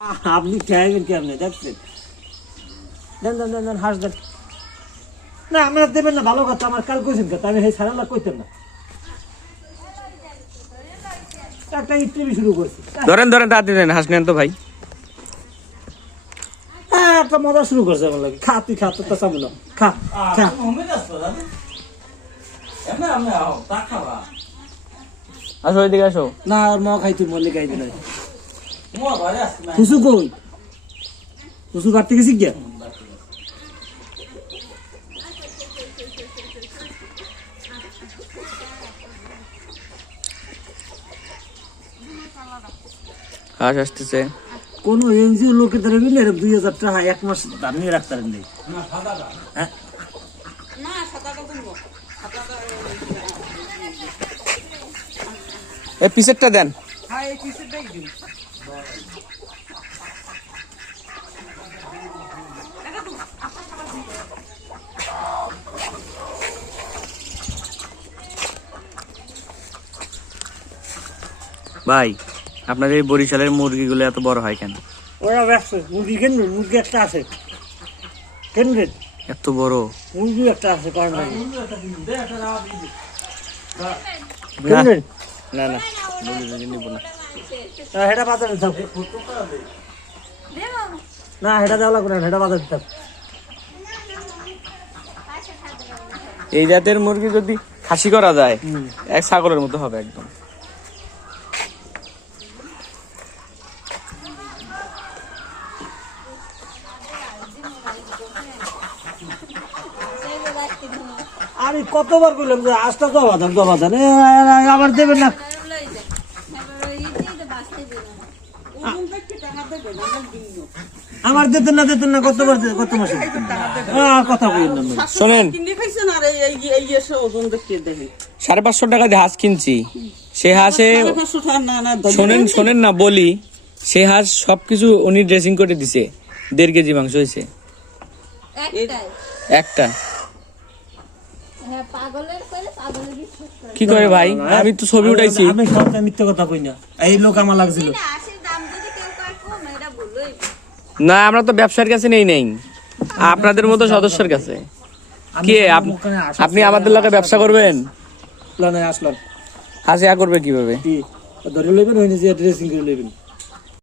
আপনি খাইবেন কেমনে দেখছেন? দেন দেন দেন দেন হাঁস দেন। না আমার দেবেন না, ভালো কথা। আমার কাল কইছেন কথা, আমি সেই সারালা কইতেন না। একটা ইত্রিবি শুরু করছি। ধরেন ধরেন তাড়াতাড়ি দেন, হাঁস নেন তো ভাই। হ্যাঁ একটা মজা শুরু করছে আমার লাগে। খা তুই খা, তোর তো চাবো না। খা খা। আসো ওইদিকে আসো। না আর মা খাই, তুই মল্লি খাই দিলাই। কুসু কই? কুসু কাটতে গেছি গিয়া? হাঁস আসতেছে। কোন এনজিও লোকের দ্বারা মিলে 2000 টাকা এক মাস দাম নিয়ে রাখতারেন নেই। হ্যাঁ এই পিসেরটা দেন। ভাই আপনাদের এই বরিশালের মুরগিগুলো এত বড় হয় কেন? ওরা ব্যস্ত। মুরগি কেনবেন? মুরগি একটা আছে, কেনবেন? এত বড় মুরগি একটা আছে, কারণ না কেনবেন? না না মুরগি নিব না। হেটা বাজারে থাক না, হেটা দেওয়া লাগবে না, হেটা বাজারে থাক। এই জাতের মুরগি যদি খাসি করা যায় এক ছাগলের মতো হবে একদম। আমি কতবার বললাম যে আস্তা দবাদান দবাদান, আবার দেবেন না। আমার দিতেন না কতবার, কত মাসে কথা বললেন না। শোনেন, 550 টাকা দিয়ে হাঁস কিনছি। সে হাঁসে শোনেন শোনেন না বলি, সে হাঁস সবকিছু উনি ড্রেসিং করে দিছে। 1.5 কেজি মাংস হয়েছে একটা। কি করে ভাই, আমি তো ছবি উঠাইছি। আমি সবটা মিথ্যা কথা কই না, এই লোক আমার লাগছিল না, আমরা তো ব্যবসার কাছে নেই আপনাদের মতো সদস্যের কাছে। কি আপনি আমাদের লোকে ব্যবসা করবেন? আসলাম হাসি করবে কিভাবে? ধরে লইবেন, ওই যে ড্রেসিং করে লইবেন।